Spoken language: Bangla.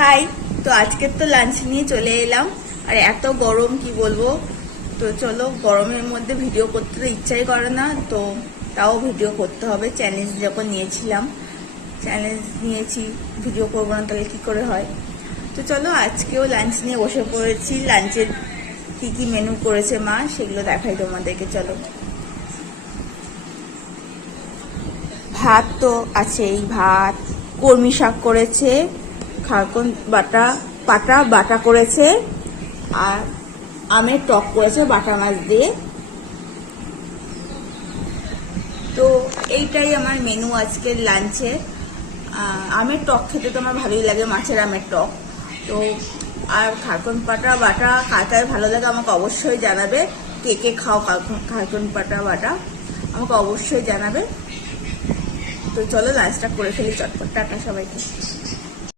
হাই। তো আজকে তো লাঞ্চ নিয়ে চলে এলাম, আর এত গরম কি বলবো। তো চলো, গরমের মধ্যে ভিডিও করতে তো ইচ্ছাই করে না, তো তাও ভিডিও করতে হবে। চ্যালেঞ্জ যখন নিয়েছিলাম, চ্যালেঞ্জ নিয়েছি, ভিডিও করবো না তাহলে কি করে হয়। তো চলো, আজকেও লাঞ্চ নিয়ে বসে পড়েছি। লাঞ্চের কি কি মেনু করেছে মা সেগুলো দেখাই তোমাদেরকে। চলো, ভাত তো আছেই, ভাত, কলমি শাক করেছে, খারকন পাটা বাটা করেছে, আর আমের টক করেছে বাটা মাছ দিয়ে। তো এইটাই আমার মেনু আজকের লাঞ্চে। আমের টক খেতে তো আমার ভালোই লাগে, মাছের আমের টক। তো আর খারকন পাটা বাটা কাটায় ভালো লাগে, আমাকে অবশ্যই জানাবে। কে কে খাও খারকন পাটা বাটা, আমাকে অবশ্যই জানাবে। তো চলো লাঞ্চটা করে ফেলি চটপট। টাটা সবাইকে।